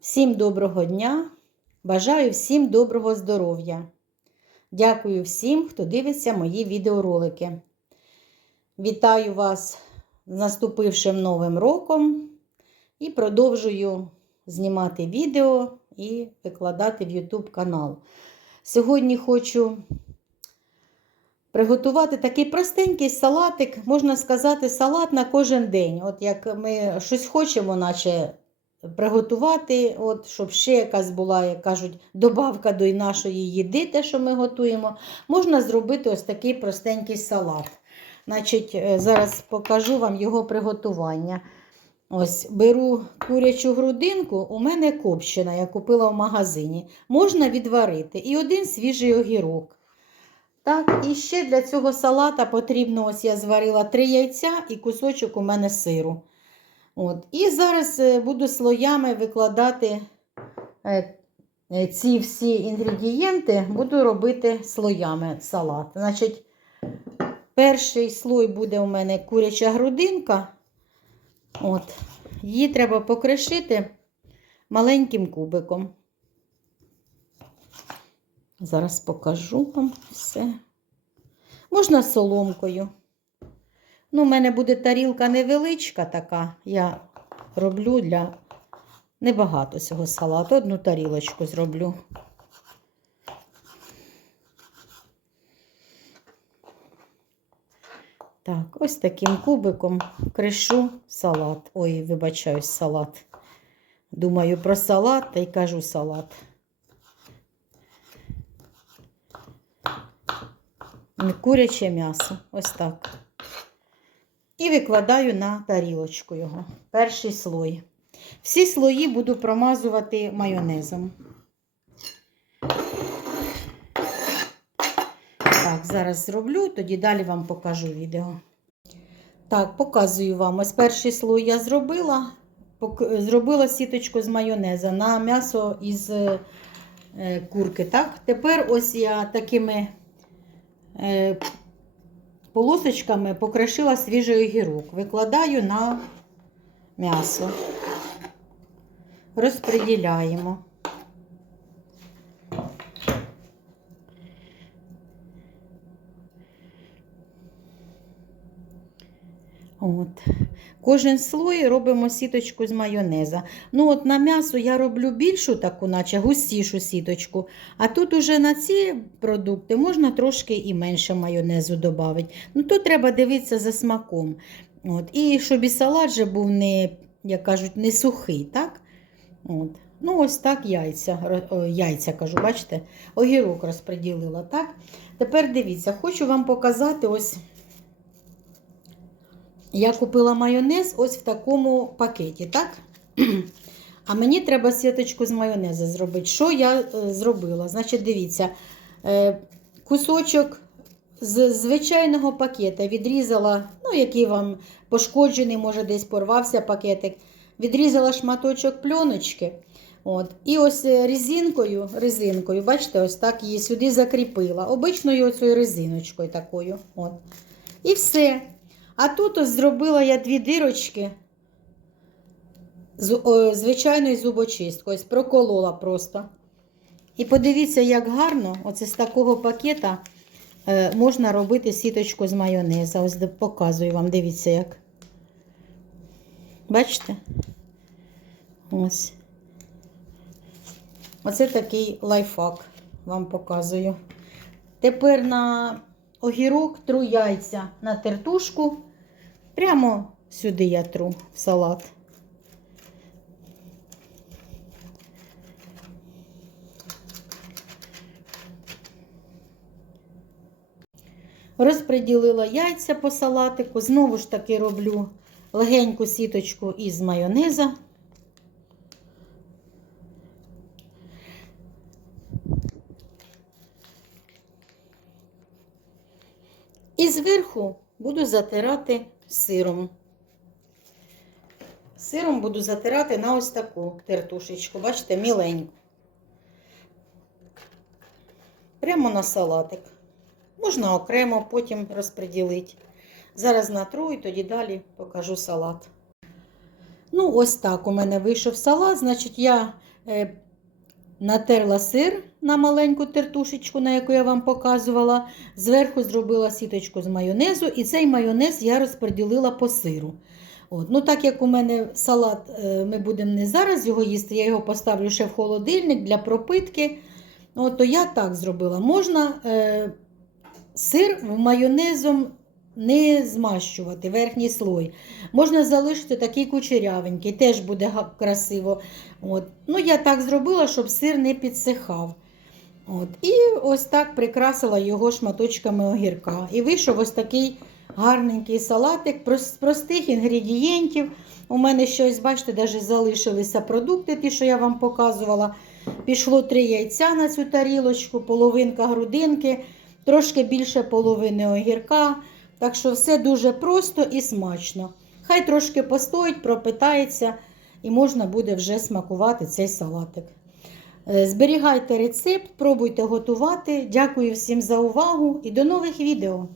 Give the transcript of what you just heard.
Всім доброго дня! Бажаю всім доброго здоров'я. Дякую всім, хто дивиться мої відеоролики. Вітаю вас з наступившим новим роком і продовжую знімати відео і викладати в YouTube канал. Сьогодні хочу приготувати такий простенький салатик, можна сказати, салат на кожен день. От як ми щось хочемо, наче приготувати, от, щоб ще якась була, як кажуть, добавка до нашої їди, те, що ми готуємо, можна зробити ось такий простенький салат. Значить, е, Зараз покажу вам його приготування. Ось Беру курячу грудинку, у мене копчена, я купила в магазині. Можна відварити і один свіжий огірок. Так, І ще для цього салата потрібно, ось я зварила три яйця і кусочок у мене сиру. От. І зараз е, буду слоями викладати е, е, ці всі інгредієнти, буду робити слоями салат. Значить, перший слой буде у мене куряча грудинка. От. Її треба покришити маленьким кубиком. Зараз покажу вам все. Можна соломкою. Ну, у мене буде тарілка невеличка така. Я роблю для небагато цього салату. Одну тарілочку зроблю. Так, ось таким кубиком кришу салат. Ой, вибачаюсь, салат. Думаю про салат та й кажу салат. Куряче м'ясо. Ось так. І викладаю на тарілочку його. Перший слой. Всі слої буду промазувати майонезом. Так, зараз зроблю, тоді далі вам покажу відео. Так, показую вам. Ось перший слой я зробила. Зробила сіточку з майонеза на м'ясо із е, курки. Так? Тепер ось я такими е, полосочками покришила свіжий огірок. Викладаю на м'ясо. Розподіляємо. От. Кожен слой робимо сіточку з майонеза. Ну, от на м'ясо я роблю більшу таку, наче густішу сіточку. А тут уже на ці продукти можна трошки і менше майонезу додати. Ну, то треба дивитися за смаком. От. І щоб і салат же був не, як кажуть, не сухий. так? От. Ну, ось так яйця, яйця кажу, бачите, огірок розподілила. так? Тепер дивіться, хочу вам показати ось. Я купила майонез ось в такому пакеті, так? А мені треба сіточку з майонезу зробити. Що я е, зробила? Значить, дивіться, е, кусочок з звичайного пакета відрізала, ну, який вам пошкоджений, може, десь порвався пакетик. Відрізала шматочок пленочки. От. І ось резинкою, резинкою, бачите, ось так її сюди закріпила. Обичною оцею резиночкою такою. От. І все. А тут ось зробила я дві дирочки з звичайною зубочисткою. Ось проколола просто. І подивіться, як гарно, оце з такого пакета е, можна робити сіточку з майонеза. Ось показую вам, дивіться, як. Бачите? Ось. Оце такий лайфхак вам показую. Тепер на огірок тру яйця на тертушку. Прямо сюди я тру в салат. Розподілила яйця по салатику, знову ж таки роблю легеньку сіточку із майонеза. І зверху буду затирати сиром. Сиром буду затирати на ось таку тертушечку, бачите, міленьку. Прямо на салатик. Можна окремо потім розподілити. Зараз натру і тоді далі покажу салат. Ну, ось так у мене вийшов салат. Значить, я е, натерла сир на маленьку тертушечку, на яку я вам показувала. Зверху зробила сіточку з майонезу, і цей майонез я розподілила по сиру. От. Ну, так як у мене салат, е, ми будемо не зараз його їсти, я його поставлю ще в холодильник для пропитки. От, то я так зробила. Можна е, сир в майонезом не змащувати, верхній слой. Можна залишити такий кучерявенький, теж буде красиво. От. Ну, я так зробила, щоб сир не підсихав. От. І ось так прикрасила його шматочками огірка. І вийшов ось такий гарненький салатик з простих інгредієнтів. У мене щось, бачите, навіть залишилися продукти, ті, що я вам показувала. Пішло три яйця на цю тарілочку, половинка грудинки, трошки більше половини огірка. Так що все дуже просто і смачно. Хай трошки постоїть, пропитається і можна буде вже смакувати цей салатик. Е, Зберігайте рецепт, пробуйте готувати. Дякую всім за увагу і до нових відео!